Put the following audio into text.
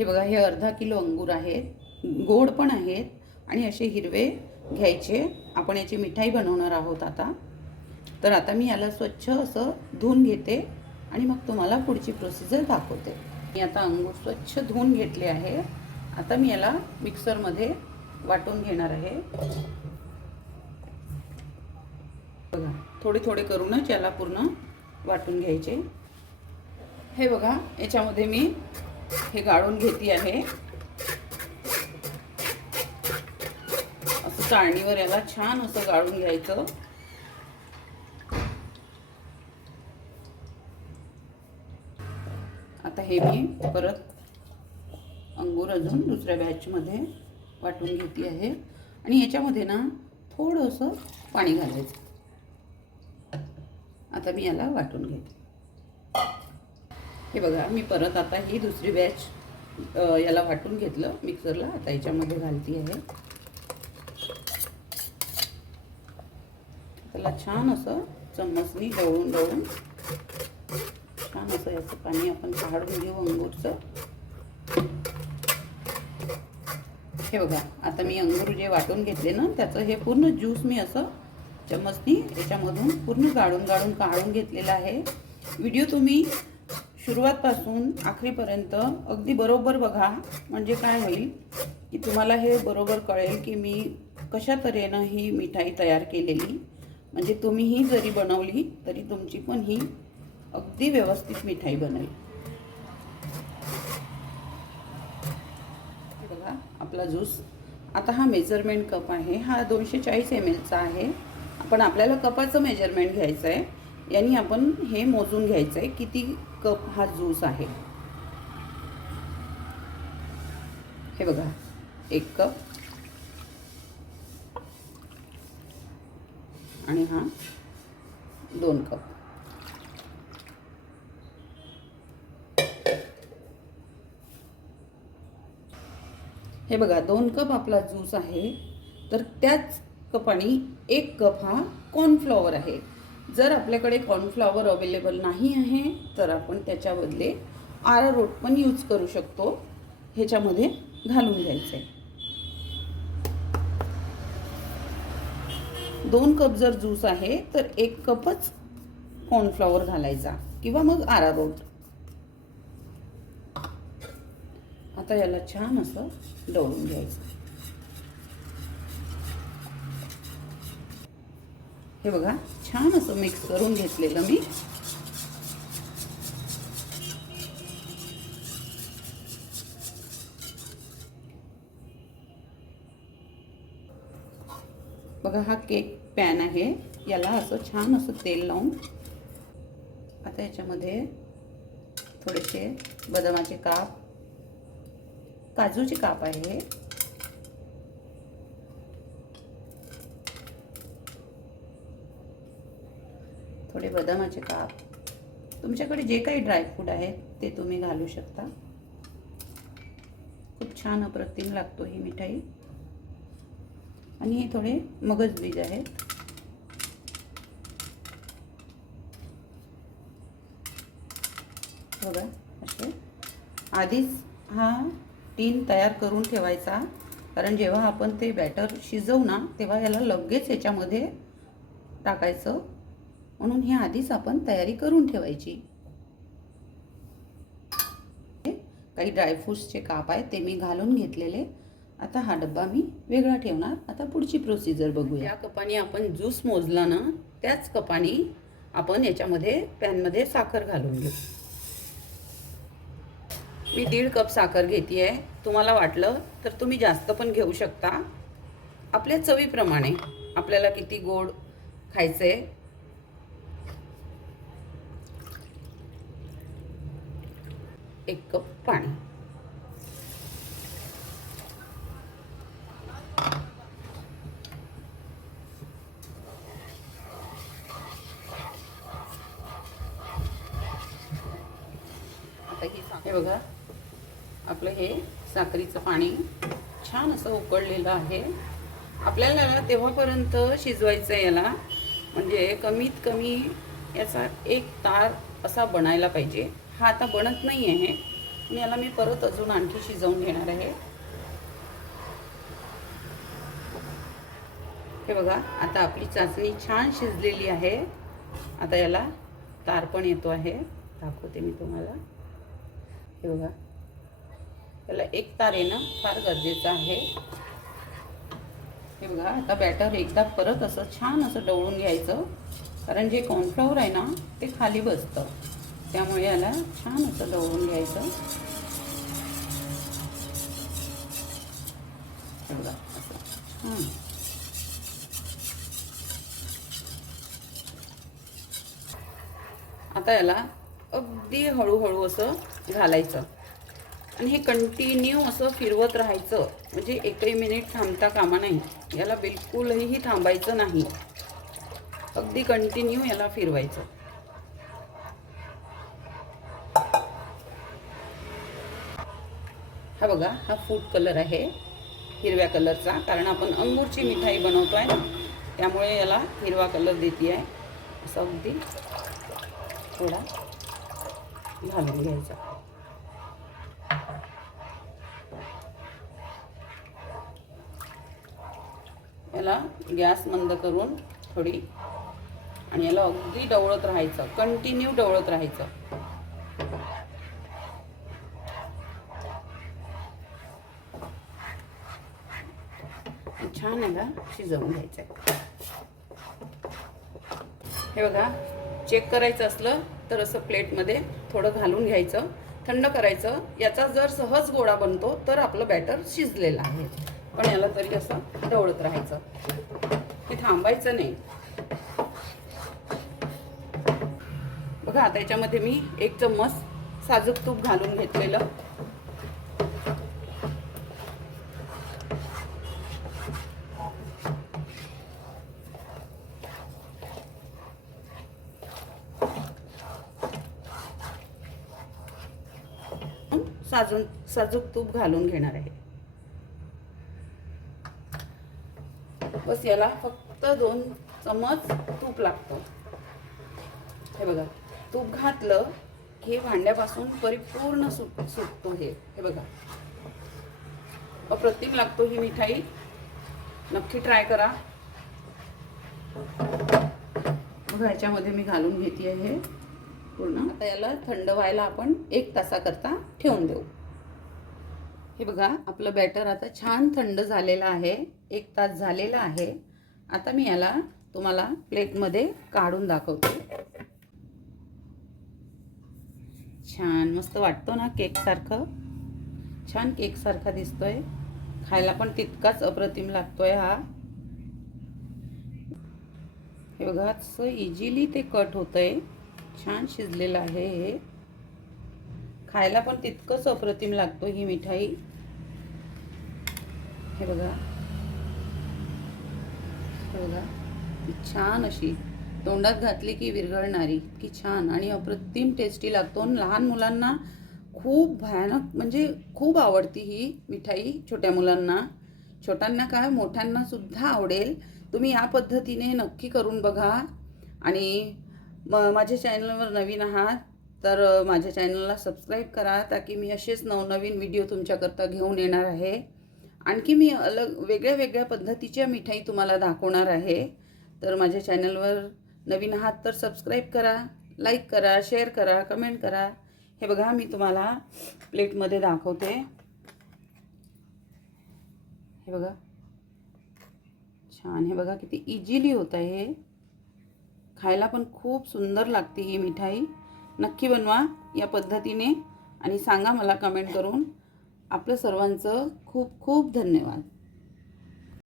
हे बघा, हे अर्धा किलो अंगूर आहेत, गोड पण आहेत आणि असे हिरवे घ्यायचे. आपण याची मिठाई बनवणार आहोत आता. तर आता मी याला स्वच्छ असं धुवून घेते आणि मग तुम्हाला पुढची प्रोसिजर दाखवते. मी आता अंगूर स्वच्छ धुवून घेतले आहे. आता मी याला मिक्सरमध्ये वाटून घेणार आहे. बघा, थोडे थोडे करूनच याला पूर्ण वाटून घ्यायचे. हे बघा, याच्यामध्ये मी हे गाळून घेते आहे. असं चाळणीवर याला छान असं गाळून घ्यायचं. आता हे मी परत अंगूर अजून दुसऱ्या बॅचमध्ये वाटून घेते आहे आणि याच्यामध्ये ना थोडंसं पाणी घालायचं. आता मी याला वाटून घेते. हे बघा, मी परत आता ही दुसरी बॅच याला वाटून घेतलं मिक्सरला. आता याच्यामध्ये घालते आहे. त्याला छान असं चम्मचनी ढवळून ढवळून छान असं याचं पाणी आपण काढून घेऊ अंगूरचं. हे बघा, आता मी अंगूर जे वाटून घेतले ना त्याचं हे पूर्ण ज्यूस मी असं चम्मचनी याच्यामधून पूर्ण गाळून गाळून काढून घेतलेला आहे. व्हिडिओ तुम्ही सुरुवातपासून आखरीपर्यंत अगदी बरोबर बघा, म्हणजे काय होईल की तुम्हाला हे बरोबर कळेल की मी कशा तऱ्हेनं ही मिठाई तयार केलेली. म्हणजे तुम्हीही जरी बनवली तरी तुमची पण ही अगदी व्यवस्थित मिठाई बनेल. बघा, आपला ज्यूस आता हा मेजरमेंट कप आहे, हा 240 ml चा आहे. आपण आपल्याला कपाचं मेजरमेंट घ्यायचं आहे. यानी आपण हे मोजून घ्यायचं आहे किती कप हा ज्यूस आहे. हे बघा, 1 कप आणि हा 2 कप. हे बघा, 2 कप आपला ज्यूस आहे. तर त्याच कपाने 1 कप हा कॉर्नफ्लॉवर आहे. जर आपल्याकडे कॉर्नफ्लॉवर अवेलेबल नाही आहे तर आपण त्याच्या बदले अरारोट पण यूज करू शकतो. ह्याच्यामध्ये घालून घ्यायचं आहे. 2 कप जर ज्यूस आहे तर 1 कपच कॉर्नफ्लॉवर घालायचा किंवा मग अरारोट. आता याला छान असं ढवळून घ्यायचं. हे बघा, छान असं मिक्स करून घेतलेलं मी. बघा, हा केक पॅन आहे, याला असं छान असं तेल लावून आता याच्यामध्ये थोडेसे बदामाचे काप, काजूचे काप आहे, थोडे बदामाचे काप, तुमच्याकडे जे काही ड्रायफ्रूट आहेत ते तुम्ही घालू शकता. खूप छान अप्रतिम लागतो ही मिठाई. आणि हे थोडे मगज बीज आहेत. बघा, असे आधीच हा टीन तयार करून ठेवायचा, कारण जेव्हा आपण ते बॅटर शिजवू ना तेव्हा याला लगेच याच्यामध्ये टाकायचं, म्हणून हे आधीच आपण तयारी करून ठेवायची. काही ड्रायफ्रूट्सचे काप आहेत ते मी घालून घेतलेले. आता हा डब्बा मी वेगळा ठेवणार. आता पुढची प्रोसिजर बघूया. या कपाने आपण ज्यूस मोजला ना त्याच कपाने आपण याच्यामध्ये पॅनमध्ये साखर घालून घेऊ. मी 1.5 कप साखर घेते आहे. तुम्हाला वाटलं तर तुम्ही जास्त पण घेऊ शकता, आपल्या चवीप्रमाणे. आपल्याला किती गोड खायचंय. 1 कप पाणी. हे बघा, आपलं हे साखरीचं पाणी छान असं उकळलेलं आहे. आपल्याला तेव्हापर्यंत शिजवायचं आहे याला, म्हणजे कमीत कमी याचा 1 तार असा बनायला पाहिजे. हा आता बनत नाही आहे, आणि याला मी परत अजून आणखी शिजवून घेणार आहे. हे बघा, आता आपली चाचणी छान शिजलेली आहे. आता याला तार पण येतो आहे, दाखवते मी तुम्हाला. हे बघा, याला एक तार येणं फार गरजेचं आहे. हे बघा, आता बॅटर एकदा परत असं छान असं ढवळून घ्यायचं, कारण जे कॉर्नफ्लॉवर आहे ना ते खाली बसतं, त्यामुळे याला छान असं ढवळून घ्यायचं. हे बघा, असं आता याला अगदी हळूहळू असं घालायचं आणि हे कंटिन्यू असं फिरवत राहायचं, म्हणजे एकही मिनिट थांबता कामा नाही. याला बिलकुलही थांबायचं नाही, अगदी कंटिन्यू याला फिरवायचं. हा बघा, हा फूड कलर आहे हिरव्या कलरचा, कारण आपण अंगूरची मिठाई बनवतोय ना, त्यामुळे याला हिरवा कलर देते आहे. असं अगदी थोडा घालून घ्यायचा. याला गॅस मंद करून थोडी, आणि याला अगदी ढवळत राहायचं, कंटिन्यू ढवळत राहायचं. छान याला शिजवून घ्यायचं. हे बघा, चेक करायचं असलं तर असं प्लेटमध्ये थोडं घालून घ्यायचं, थंड करायचं. याचा जर सहज गोळा बनतो तर आपलं बॅटर शिजलेलं आहे, पण याला तरी असं ढवळत राहायचं, हे थांबायचं नाही. बघा, आता याच्यामध्ये मी 1 चम्मच साजूक तूप घालून घेतलेलं. साजूक तूप घालून घेणार आहे. बस, याला फक्त 2 चम्मच तूप लागतं. हे बघा, तूप घातलं की भांड्यापासून परिपूर्ण सुटतो. हे बघा, अप्रतिम लागतो ही मिठाई, नक्की ट्राय करा. बघा, याच्यामध्ये मी घालून घेते आहे पूर्ण. आता याला थंड व्हायला आपण 1 तासाकरता ठेवून देऊ. हे बघा, आपलं बॅटर आता छान थंड झालेलं आहे, 1 तास झालेला आहे. आता मी याला तुम्हाला प्लेटमध्ये काढून दाखवते. छान मस्त वाटतो ना, केक सारखं, छान केक सारखा दिसतोय, खायला पण तितकाच अप्रतिम लागतोय हा. हे बघा, असं इझिली ते कट होतंय, छान शिजलेलं आहे हे, खायला पण तितकंच अप्रतिम लागतो ही मिठाई. हे बघा, हे बघा, छान अशी तोंडात घातली की विरघळणारी, की छान आणि अप्रतिम टेस्टी लागतो. लहान मुलांना खूप भयानक म्हणजे खूप आवडती ही मिठाई, छोट्या मुलांना, छोट्यांना काय मोठ्यांना सुद्धा आवडेल. तुम्ही या पद्धतीने नक्की करून बघा. आणि माझ्या चॅनलवर नवीन आहात तर माझ्या चॅनलला सबस्क्राईब करा, ताकी मी असेच नवनवीन व्हिडिओ तुमच्याकरता घेऊन येणार आहे. आणखी मी वेगळ्या वेगळ्या पद्धतीच्या मिठाई तुम्हाला दाखवणार आहे. तर माझ्या चॅनलवर नवीन आहात तर सबस्क्राईब करा, लाईक करा, शेअर करा, कमेंट करा. हे बघा, मी तुम्हाला प्लेटमध्ये दाखवते. हे बघा, छान, हे बघा किती इझिली होत आहे, खायला पण खूप सुंदर लागते ही मिठाई. नक्की बनवा या पद्धतीने आणि सांगा मला कमेंट करून. आपलं सर्वांचं खूप खूप धन्यवाद.